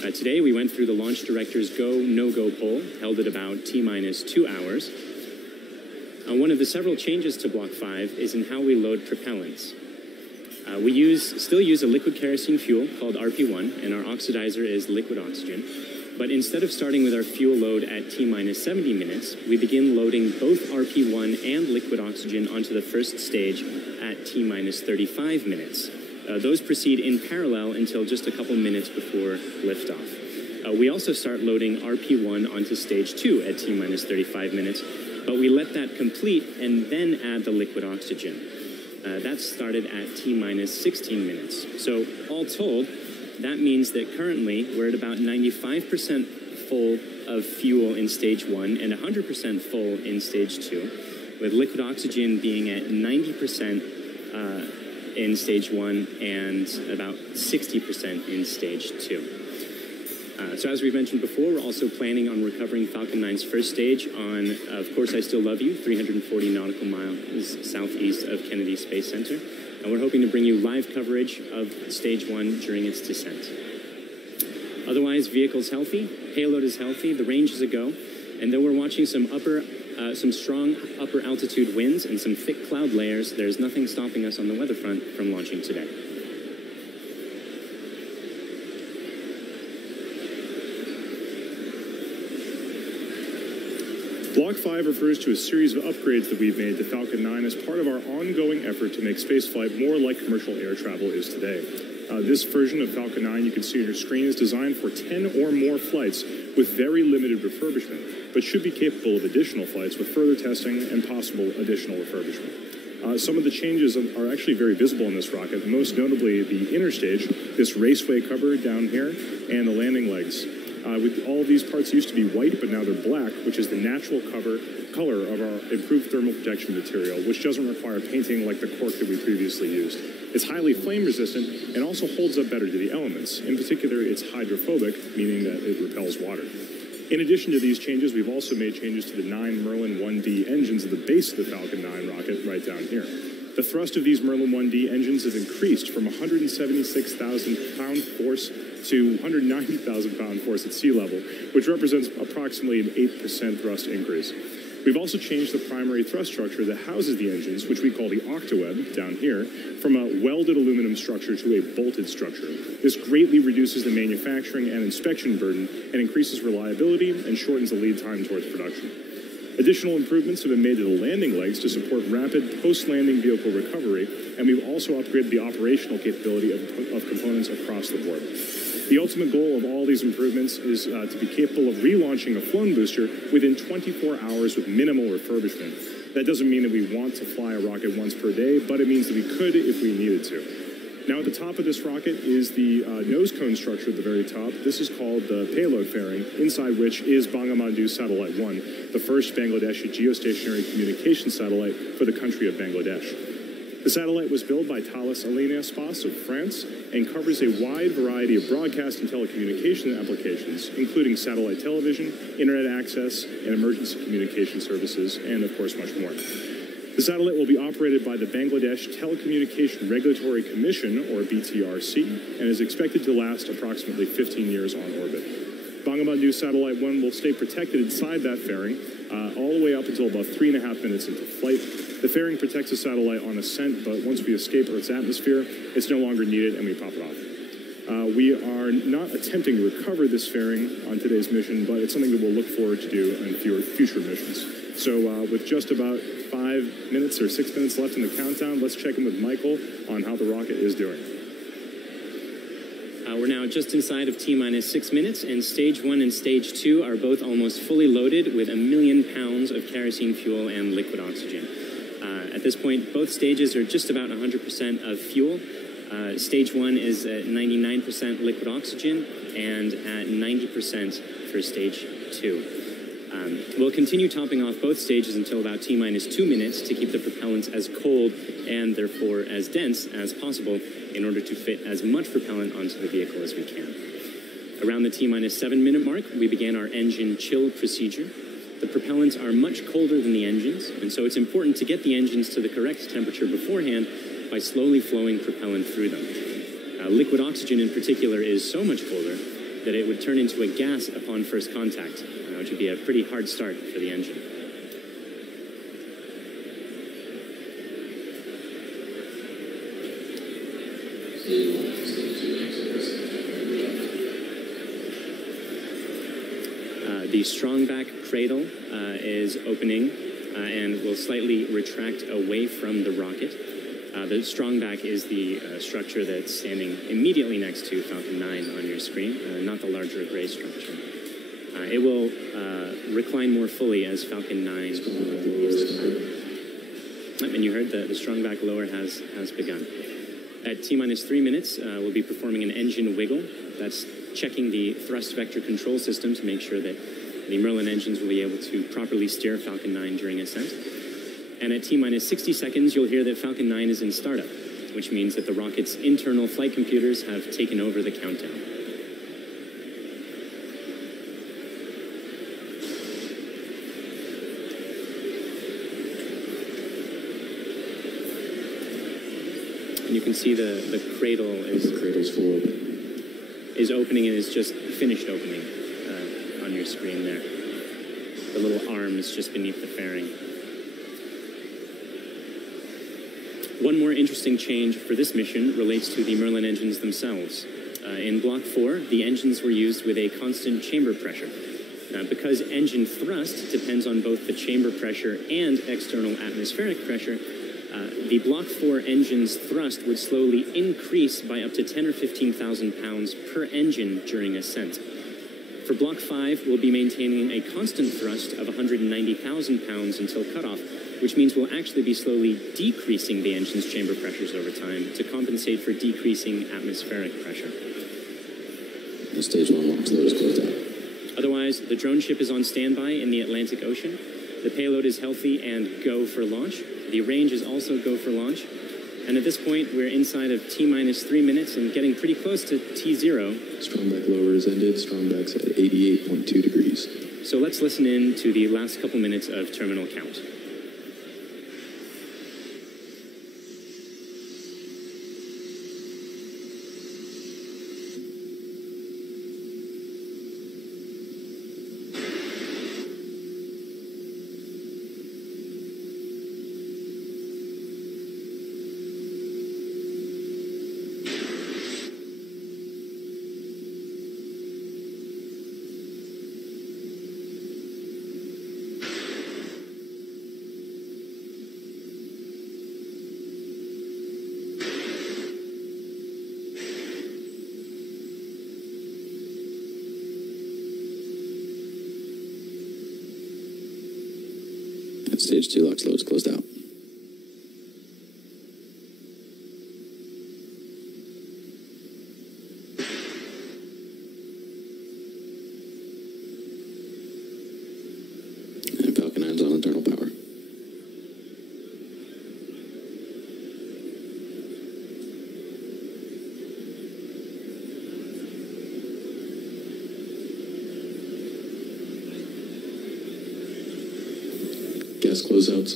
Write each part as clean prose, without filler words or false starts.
Today, we went through the launch director's go, no-go poll, held at about T-minus 2 hours. One of the several changes to Block 5 is in how we load propellants. We still use a liquid kerosene fuel called RP1, and our oxidizer is liquid oxygen. But instead of starting with our fuel load at T-minus 70 minutes, we begin loading both RP1 and liquid oxygen onto the first stage at T-minus 35 minutes. Those proceed in parallel until just a couple minutes before liftoff. We also start loading RP1 onto stage 2 at T-minus 35 minutes, but we let that complete and then add the liquid oxygen. That started at T-minus 16 minutes. So all told, that means that currently we're at about 95% full of fuel in stage 1 and 100% full in stage 2, with liquid oxygen being at 90% in stage 1 and about 60% in stage 2. So as we've mentioned before, we're also planning on recovering Falcon 9's first stage on, of course, I Still Love You, 340 nautical miles southeast of Kennedy Space Center. And we're hoping to bring you live coverage of stage 1 during its descent. Otherwise, vehicle's healthy, payload is healthy, the range is a go, and though we're watching some strong upper altitude winds and some thick cloud layers, there's nothing stopping us on the weather front from launching today. Block 5 refers to a series of upgrades that we've made to Falcon 9 as part of our ongoing effort to make spaceflight more like commercial air travel is today. This version of Falcon 9 you can see on your screen is designed for 10 or more flights with very limited refurbishment, but should be capable of additional flights with further testing and possible additional refurbishment. Some of the changes are actually very visible in this rocket, most notably the inner stage, this raceway cover down here, and the landing legs. All of these parts used to be white, but now they're black, which is the natural color of our improved thermal protection material, which doesn't require painting like the cork that we previously used. It's highly flame resistant and also holds up better to the elements. In particular, it's hydrophobic, meaning that it repels water. In addition to these changes, we've also made changes to the 9 Merlin 1D engines at the base of the Falcon 9 rocket right down here. The thrust of these Merlin 1D engines has increased from 176,000 pound force to 190,000 pound force at sea level, which represents approximately an 8% thrust increase. We've also changed the primary thrust structure that houses the engines, which we call the octaweb down here, from a welded aluminum structure to a bolted structure. This greatly reduces the manufacturing and inspection burden and increases reliability and shortens the lead time towards production. Additional improvements have been made to the landing legs to support rapid post-landing vehicle recovery, and we've also upgraded the operational capability of components across the board. The ultimate goal of all these improvements is to be capable of relaunching a flown booster within 24 hours with minimal refurbishment. That doesn't mean that we want to fly a rocket once per day, but it means that we could if we needed to. Now, at the top of this rocket is the nose cone structure at the very top. This is called the payload fairing, inside which is Bongobondu Satellite 1, the first Bangladeshi geostationary communication satellite for the country of Bangladesh. The satellite was built by Thales Alenia Space of France and covers a wide variety of broadcast and telecommunication applications, including satellite television, internet access, and emergency communication services, and of course much more. The satellite will be operated by the Bangladesh Telecommunication Regulatory Commission, or BTRC, and is expected to last approximately 15 years on orbit. Bongobondu Satellite 1 will stay protected inside that fairing all the way up until about 3.5 minutes into flight. The fairing protects the satellite on ascent, but once we escape Earth's atmosphere, it's no longer needed and we pop it off. We are not attempting to recover this fairing on today's mission, but it's something that we'll look forward to do in future missions. So with just about 5 minutes or 6 minutes left in the countdown, let's check in with Michael on how the rocket is doing. We're now just inside of T-minus 6 minutes, and Stage 1 and Stage 2 are both almost fully loaded with 1 million pounds of kerosene fuel and liquid oxygen. At this point, both stages are just about 100% of fuel. Stage 1 is at 99% liquid oxygen and at 90% for Stage 2. We'll continue topping off both stages until about T-minus 2 minutes to keep the propellants as cold and therefore as dense as possible in order to fit as much propellant onto the vehicle as we can. Around the T-minus 7 minute mark, we began our engine chill procedure. The propellants are much colder than the engines, and so it's important to get the engines to the correct temperature beforehand by slowly flowing propellant through them. Liquid oxygen in particular is so much colder that it would turn into a gas upon first contact, which would be a pretty hard start for the engine. The strongback cradle is opening and will slightly retract away from the rocket. The strongback is the structure that's standing immediately next to Falcon 9 on your screen, not the larger gray structure. It will recline more fully as Falcon 9 and you heard the strongback lower has begun. At T-minus 3 minutes, we'll be performing an engine wiggle. That's checking the thrust vector control system to make sure that the Merlin engines will be able to properly steer Falcon 9 during ascent. And at T-minus 60 seconds, you'll hear that Falcon 9 is in startup, which means that the rocket's internal flight computers have taken over the countdown. And you can see the cradle is... The cradle's full open. Is opening and is just finished opening on your screen there. The little arm is just beneath the fairing. One more interesting change for this mission relates to the Merlin engines themselves. In Block 4, the engines were used with a constant chamber pressure. Because engine thrust depends on both the chamber pressure and external atmospheric pressure, the Block 4 engine's thrust would slowly increase by up to 10 or 15,000 pounds per engine during ascent. For Block 5, we'll be maintaining a constant thrust of 190,000 pounds until cutoff, which means we'll actually be slowly decreasing the engine's chamber pressures over time to compensate for decreasing atmospheric pressure. The stage 1 launch load is closed out. Otherwise, the drone ship is on standby in the Atlantic Ocean. The payload is healthy and go for launch. The range is also go for launch. And at this point, we're inside of T-minus 3 minutes and getting pretty close to T0. Strongback lower is ended. Strongback's at 88.2 degrees. So let's listen in to the last couple minutes of terminal count. Stage 2 LOX load is closed out. And Falcon 9's on internal power. Gas closeouts.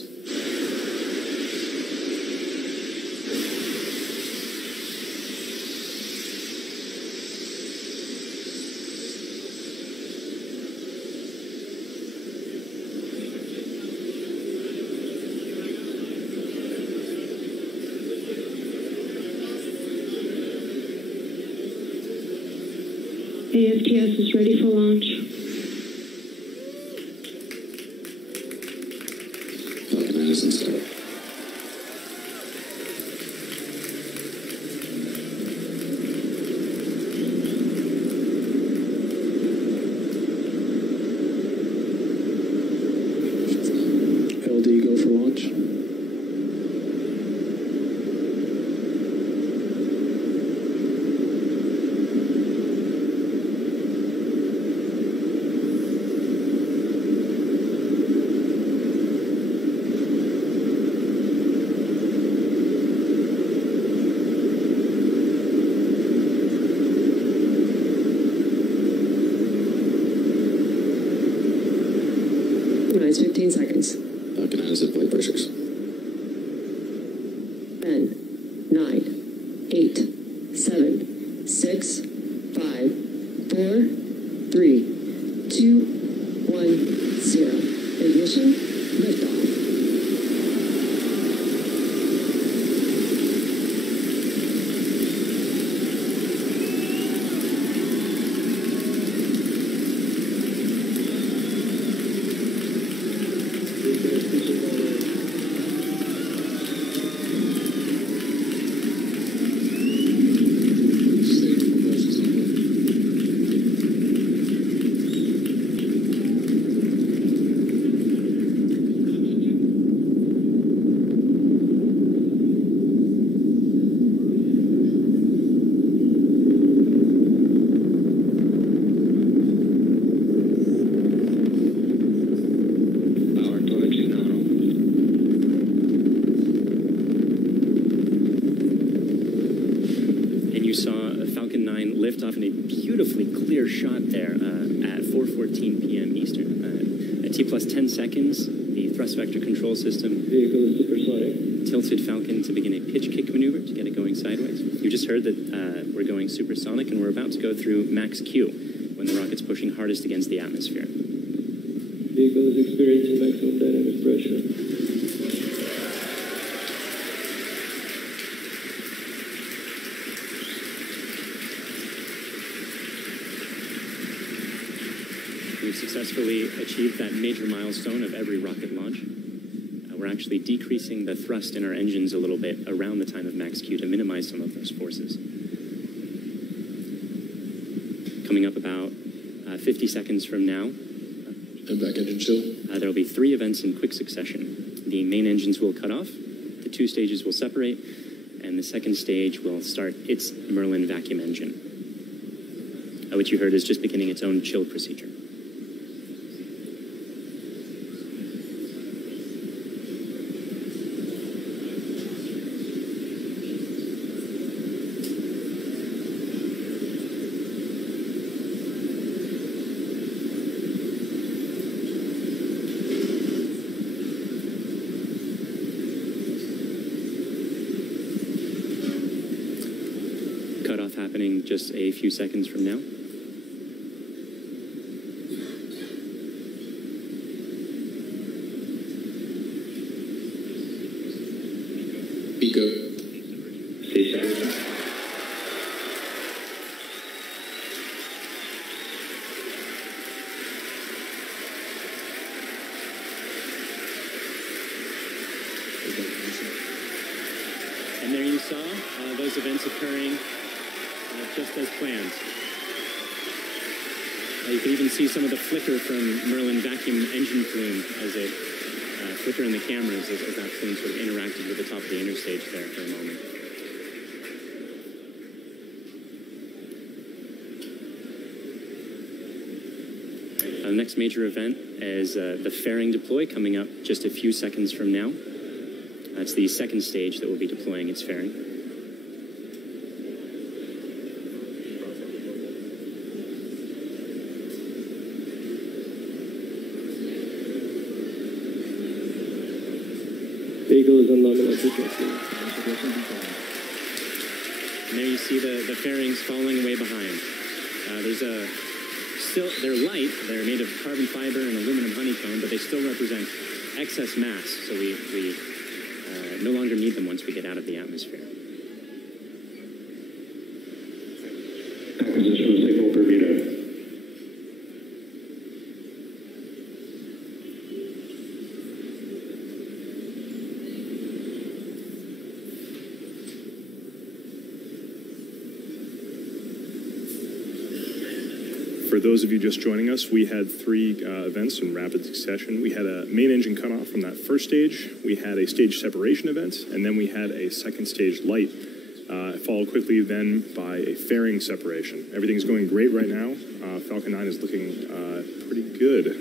AFTS is ready for launch. Falcon 9 is in startup. LD go for launch. Minus 15 seconds. Falcon 9 is at flight pressures. 10, 9, 8, 7, 6, 5, 4, 3, 2, 1, 0. Ignition, liftoff. Liftoff in a beautifully clear shot there at 4:14 p.m. Eastern. At T plus 10 seconds, the thrust vector control system tilted Falcon to begin a pitch kick maneuver to get it going sideways. You just heard that we're going supersonic and we're about to go through max Q when the rocket's pushing hardest against the atmosphere. Vehicle is experiencing maximum dynamic pressure. We've successfully achieved that major milestone of every rocket launch. We're actually decreasing the thrust in our engines a little bit around the time of max Q to minimize some of those forces. Coming up about 50 seconds from now, And back engine chill. there will be 3 events in quick succession. The main engines will cut off, the 2 stages will separate, and the second stage will start its Merlin vacuum engine, which you heard is just beginning its own chill procedure. Cutoff happening just a few seconds from now. Pico. And there you saw those events occurring just as planned. You can even see some of the flicker from Merlin vacuum engine plume as it flickered in the cameras as that plume sort of interacted with the top of the interstage there for a moment. The next major event is the fairing deploy coming up just a few seconds from now. That's the second stage that will be deploying its fairing. Vehicle is on nominal trajectory. And there you see the fairings falling way behind. They're light, they're made of carbon fiber and aluminum honeycomb, but they still represent excess mass, so we no longer need them once we get out of the atmosphere. Acquisition of signal per meter. For those of you just joining us, we had 3 events in rapid succession. We had a main engine cutoff from that first stage. We had a stage separation event, and then we had a second stage light, followed quickly then by a fairing separation. Everything's going great right now. Falcon 9 is looking pretty good.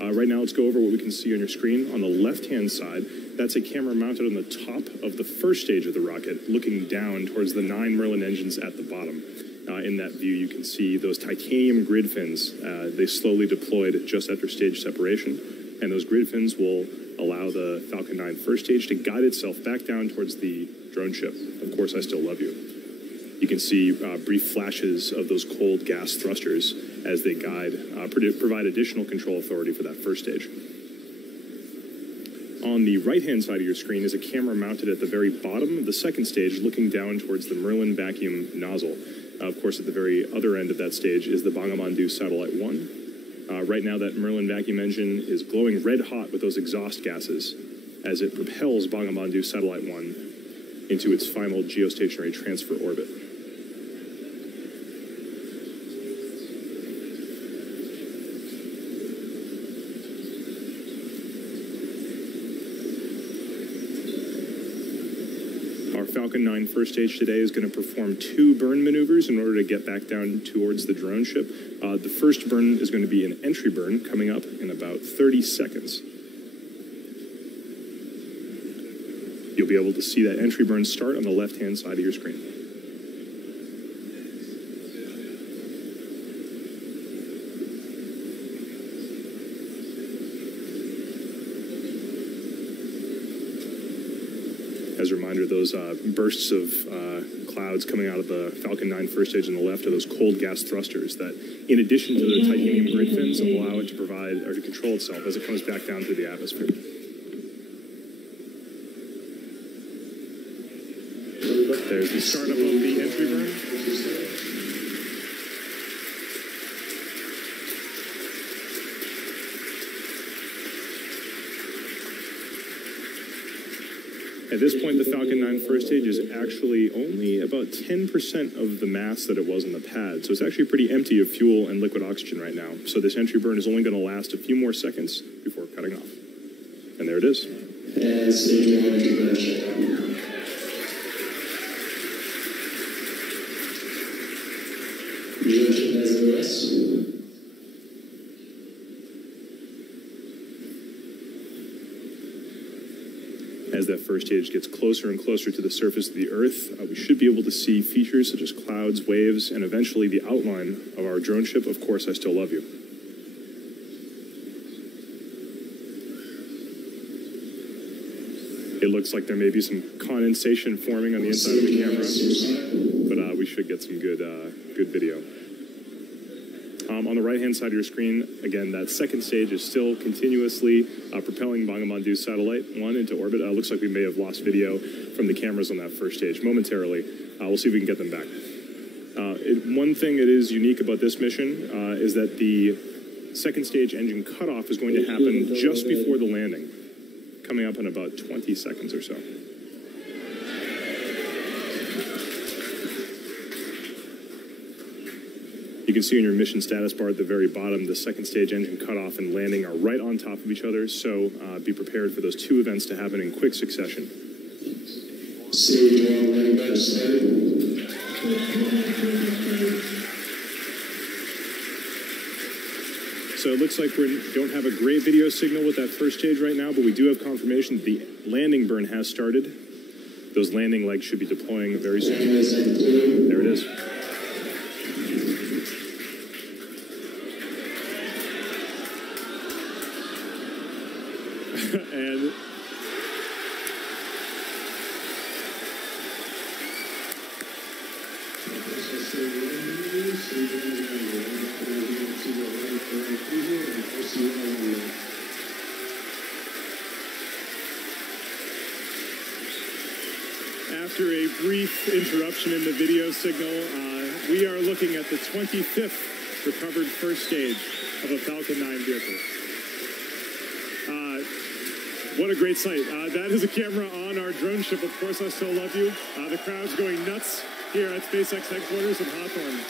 Right now, let's go over what we can see on your screen. On the left-hand side, that's a camera mounted on the top of the first stage of the rocket, looking down towards the 9 Merlin engines at the bottom. In that view, you can see those titanium grid fins. They slowly deployed just after stage separation, and those grid fins will allow the Falcon 9 first stage to guide itself back down towards the drone ship. Of course, I still love you. You can see brief flashes of those cold gas thrusters as they guide, provide additional control authority for that first stage. On the right-hand side of your screen is a camera mounted at the very bottom of the second stage, looking down towards the Merlin vacuum nozzle. Of course, at the very other end of that stage is the Bongobondu Satellite 1. Right now, that Merlin vacuum engine is glowing red hot with those exhaust gases as it propels Bongobondu Satellite 1 into its final geostationary transfer orbit. Falcon 9 first stage today is going to perform 2 burn maneuvers in order to get back down towards the drone ship. The first burn is going to be an entry burn coming up in about 30 seconds. You'll be able to see that entry burn start on the left-hand side of your screen. As a reminder, those bursts of clouds coming out of the Falcon 9 first stage on the left are those cold gas thrusters that, in addition to the titanium grid fins, allow it to provide or to control itself as it comes back down through the atmosphere. There's the startup of the entry burn. At this point, the Falcon 9 first stage is actually only about 10% of the mass that it was on the pad. So it's actually pretty empty of fuel and liquid oxygen right now. So this entry burn is only going to last a few more seconds before cutting off. And there it is. And stage 1 conversion. George has the rest. As that first stage gets closer and closer to the surface of the Earth, we should be able to see features such as clouds, waves, and eventually the outline of our drone ship, Of Course I Still Love You. It looks like there may be some condensation forming on the inside of the camera, but we should get some good video. On the right-hand side of your screen, again, that second stage is still continuously propelling Bongobondu Satellite 1 into orbit. Looks like we may have lost video from the cameras on that first stage momentarily. We'll see if we can get them back. One thing that is unique about this mission is that the second stage engine cutoff is going to happen just before the landing, coming up in about 20 seconds or so. You can see in your mission status bar at the very bottom, the second stage engine cutoff and landing are right on top of each other, so be prepared for those 2 events to happen in quick succession. Stage 1, running back started. So it looks like we don't have a great video signal with that first stage right now, but we do have confirmation that the landing burn has started. Those landing legs should be deploying very soon. There it is. And after a brief interruption in the video signal, we are looking at the 25th recovered first stage of a Falcon 9 vehicle. What a great sight. That is a camera on our drone ship, Of Course I Still Love You. The crowd's going nuts here at SpaceX headquarters in Hawthorne.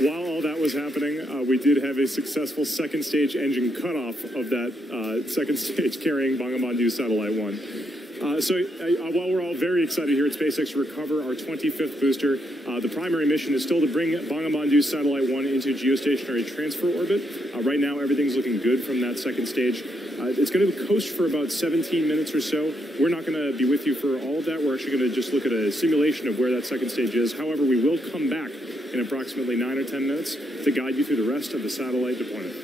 While all that was happening, we did have a successful second stage engine cutoff of that second stage carrying Bongobondu Satellite 1. While we're all very excited here at SpaceX to recover our 25th booster, the primary mission is still to bring Bongobondu Satellite 1 into geostationary transfer orbit. Right now, everything's looking good from that second stage. It's going to coast for about 17 minutes or so. We're not going to be with you for all of that. We're actually going to just look at a simulation of where that second stage is. However, we will come back in approximately 9 or 10 minutes to guide you through the rest of the satellite deployment.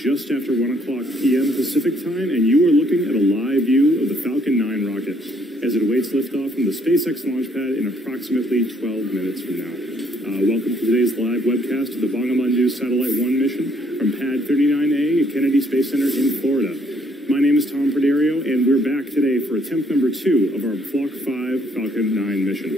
Just after 1 o'clock p.m. Pacific time, and you are looking at a live view of the Falcon 9 rocket as it awaits liftoff from the SpaceX launch pad in approximately 12 minutes from now. Welcome to today's live webcast of the Bongobondu Satellite 1 mission from Pad 39A at Kennedy Space Center in Florida. My name is Tom Perdario, and we're back today for attempt number 2 of our Block 5 Falcon 9 mission.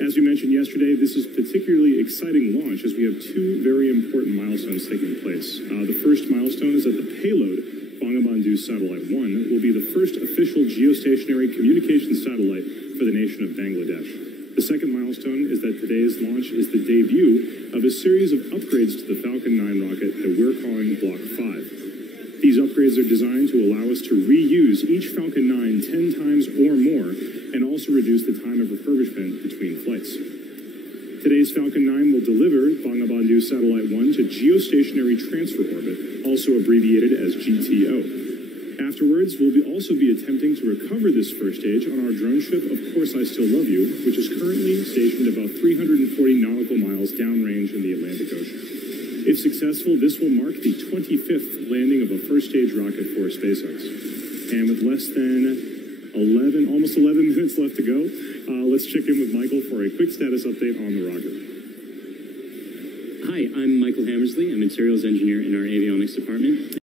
As we mentioned yesterday, this is a particularly exciting launch as we have 2 very important milestones taking place. The first milestone is that the payload, Bongobondu Satellite 1, will be the first official geostationary communications satellite for the nation of Bangladesh. The second milestone is that today's launch is the debut of a series of upgrades to the Falcon 9 rocket that we're calling Block 5. These upgrades are designed to allow us to reuse each Falcon 9 10 times or more, and also reduce the time of refurbishment between flights. Today's Falcon 9 will deliver Bongobondu Satellite 1 to Geostationary Transfer Orbit, also abbreviated as GTO. Afterwards, we'll also be attempting to recover this first stage on our drone ship, Of Course I Still Love You, which is currently stationed about 340 nautical miles downrange in the Atlantic Ocean. If successful, this will mark the 25th landing of a first-stage rocket for SpaceX. And with less than almost 11 minutes left to go, let's check in with Michael for a quick status update on the rocket. Hi, I'm Michael Hammersley. I'm materials engineer in our avionics department.